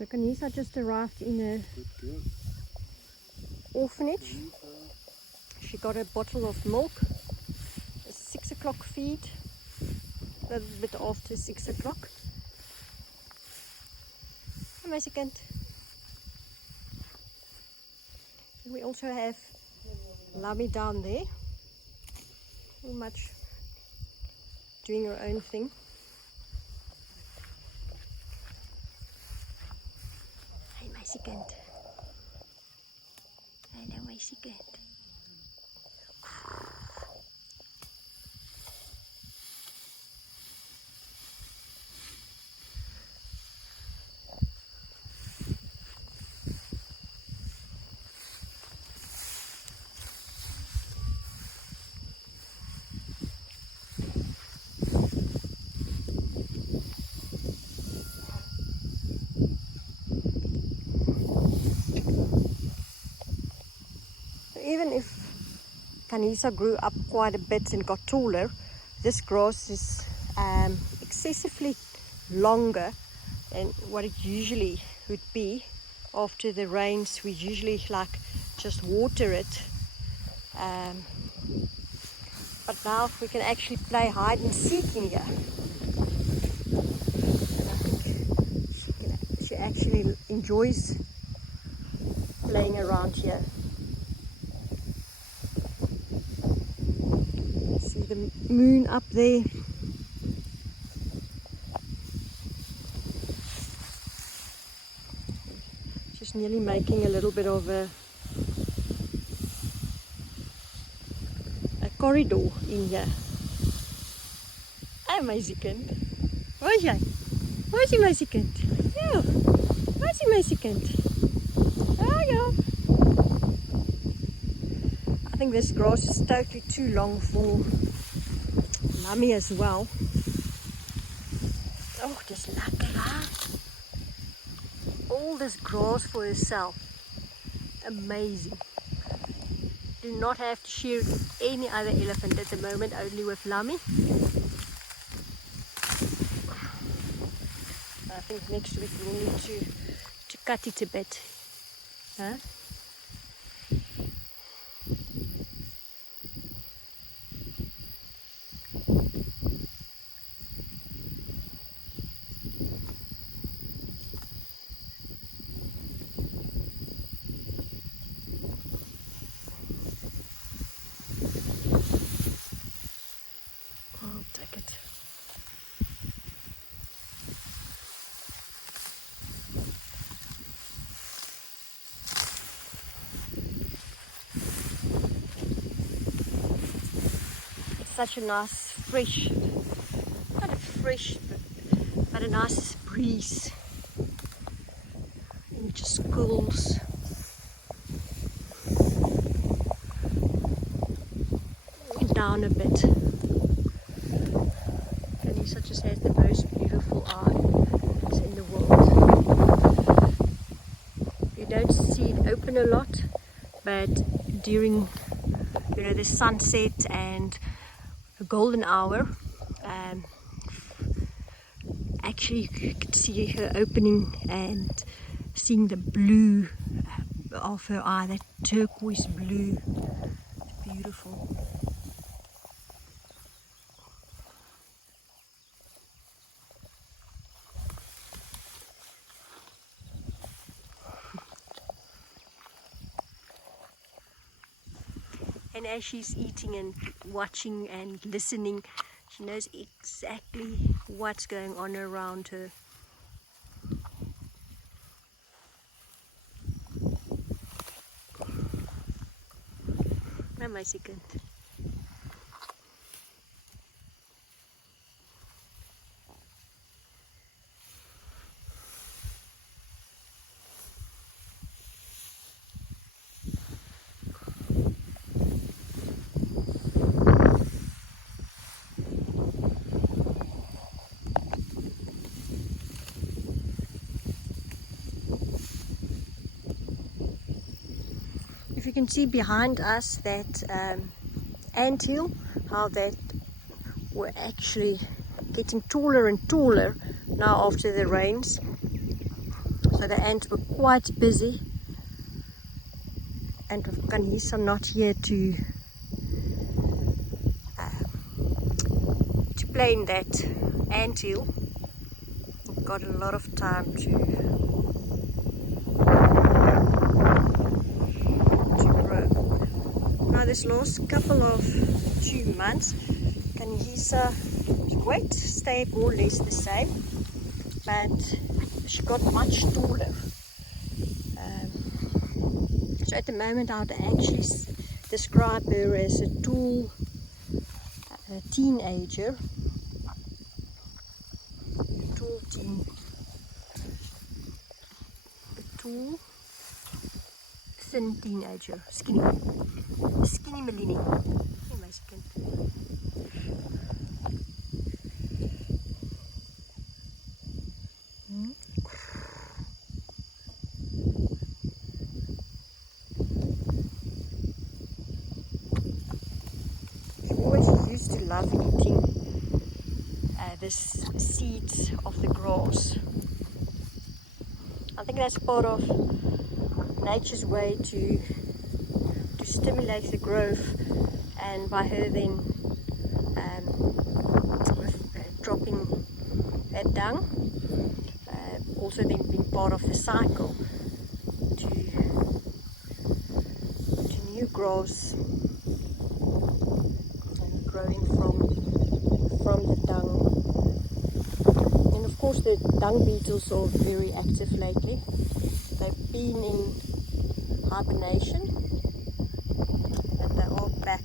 So Khanyisa just arrived in a orphanage. She got a bottle of milk, a 6 o'clock feed, a little bit after 6 o'clock. Hi, meisiekind. We also have Lammie down there, pretty much doing her own thing. Hey, meisiekind. Hello, meisiekind. Even if Khanyisa grew up quite a bit and got taller, this grass is excessively longer than what it usually would be. After the rains, we usually just water it. But now we can actually play hide and seek in here. And I think she actually enjoys playing around here. See the moon up there. She's nearly making a little bit of a corridor in here. Hey, meisiekind. Waar is jy? Waar is die meisiekind? Ja. Waar is die meisiekind? Ah, ja. I think this grass is totally too long for Lammie as well. Oh, just lekker, hè? All this grass for herself. Amazing. Do not have to share with any other elephant at the moment, only with Lammie. I think next week we'll need to cut it a bit. Huh? Such a nice fresh, not a fresh, but a nice breeze, and it just cools. Went down a bit. Khanyisa just has the most beautiful eyes in the world. You don't see it open a lot, but during the sunset and a golden hour, actually you could see her opening and seeing the blue of her eye, that turquoise blue. It's beautiful. And as she's eating and watching and listening, she knows exactly what's going on around her. My meisiekind. If you can see behind us that anthill, how that were actually getting taller and taller now after the rains. So the ants were quite busy, and with Khanyisa not here to play in that anthill, we've got a lot of time to grow. Now this last couple of 2 months, Khanyisa weight stayed more or less the same, but she got much taller. So at the moment I would actually describe her as a tall teenager. Tall, thin teenager. Skinny Melini. She always used to love eating the seeds of the grass. I think that's part of nature's way to stimulate the growth, and by her then dropping that dung, also then being part of the cycle to new grass and growing from the dung. And of course the dung beetles are very active lately. They've been in hibernation, but they're all back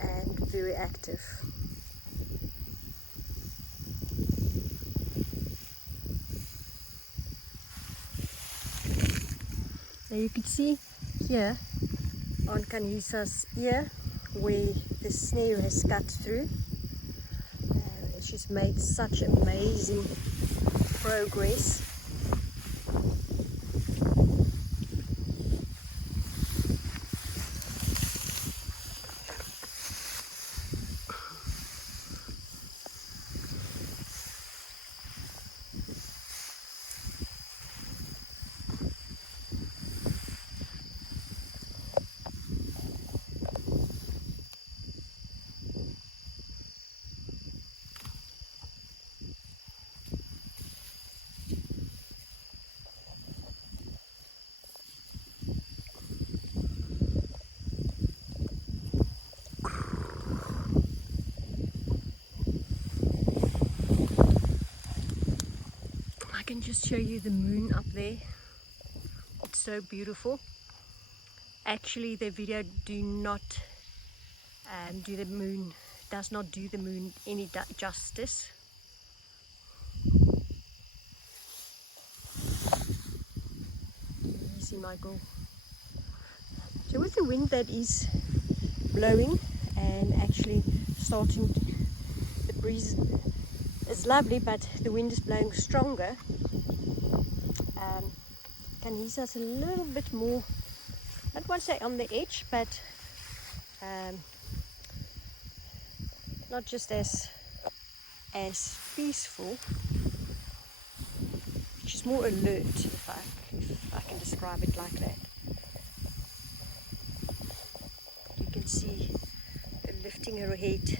and very active. So you can see here on Khanyisa's ear where the snare has cut through. She's made such amazing progress. I can just show you the moon up there. It's so beautiful. Actually the video does not do the moon any justice. You see Michael. So with the wind that is blowing and actually starting, the breeze is lovely, but the wind is blowing stronger. Khanyisa's a little bit more, I don't want to say on the edge, but not just as peaceful. She's more alert, if I can describe it like that. You can see her lifting her head.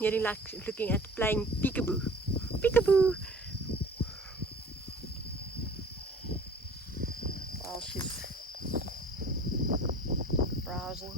Really like looking at playing peekaboo. Peekaboo! While she's browsing.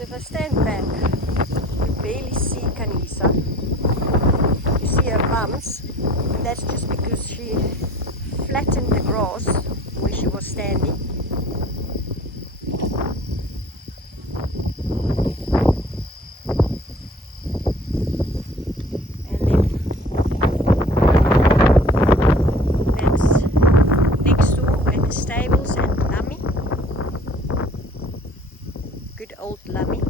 If I stand back, you barely see Khanyisa. You see her bumps, And that's just because she flattened the grass where she was standing. And then that's next door at the stables and Lammie. Good old Lammie.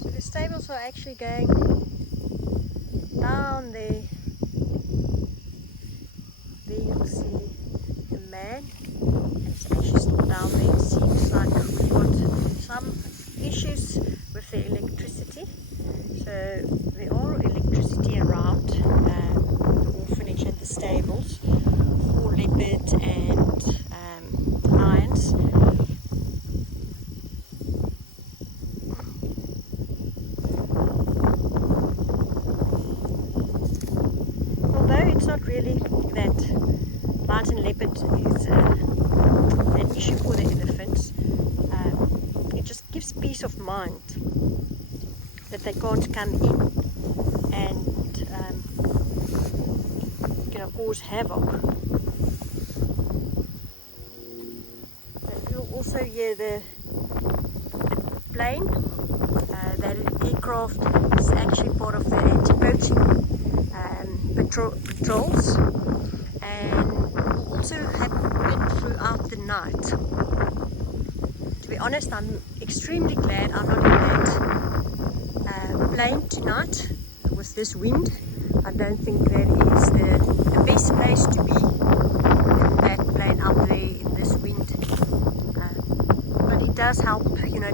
So the stables are actually going down there. There you'll see the man. It's actually still down there. It seems like we've got some issues with the electricity. So there are electricity around the orphanage and the stables for leopard and lions. Although it's not really that lions and leopard is an issue for the elephants, it just gives peace of mind that they can't come in and cause havoc. And you'll also hear the plane. That aircraft is actually part of the anti-poaching patrols, and will also have wind throughout the night. To be honest, I'm extremely glad I'm not in that plane tonight with this wind. I don't think that is the best place to be in that plane up there in this wind. But it does help,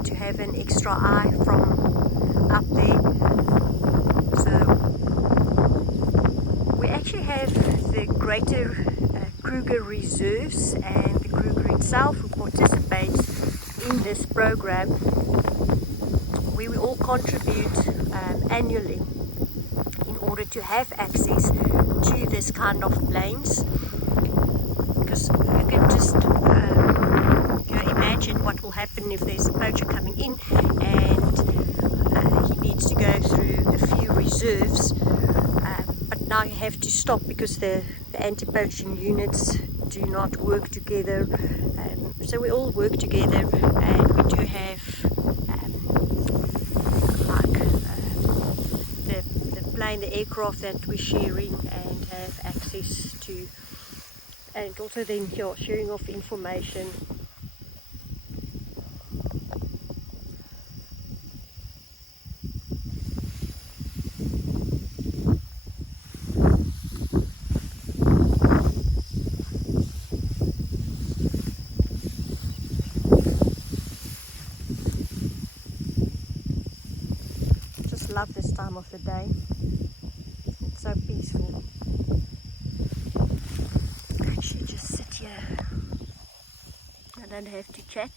to have an extra eye from up there. So we actually have the Greater Kruger Reserves and the Kruger itself who participates in this program. We will all contribute annually in order to have access to this kind of planes, because you can just imagine what will happen if there's a poacher coming in and he needs to go through a few reserves, but now you have to stop because the anti-poaching units do not work together. So we all work together, and we do have the aircraft that we're sharing and have access to, and also then sharing of information. Just love this time of the day. It's so peaceful. I actually just sit here. I don't have to chat.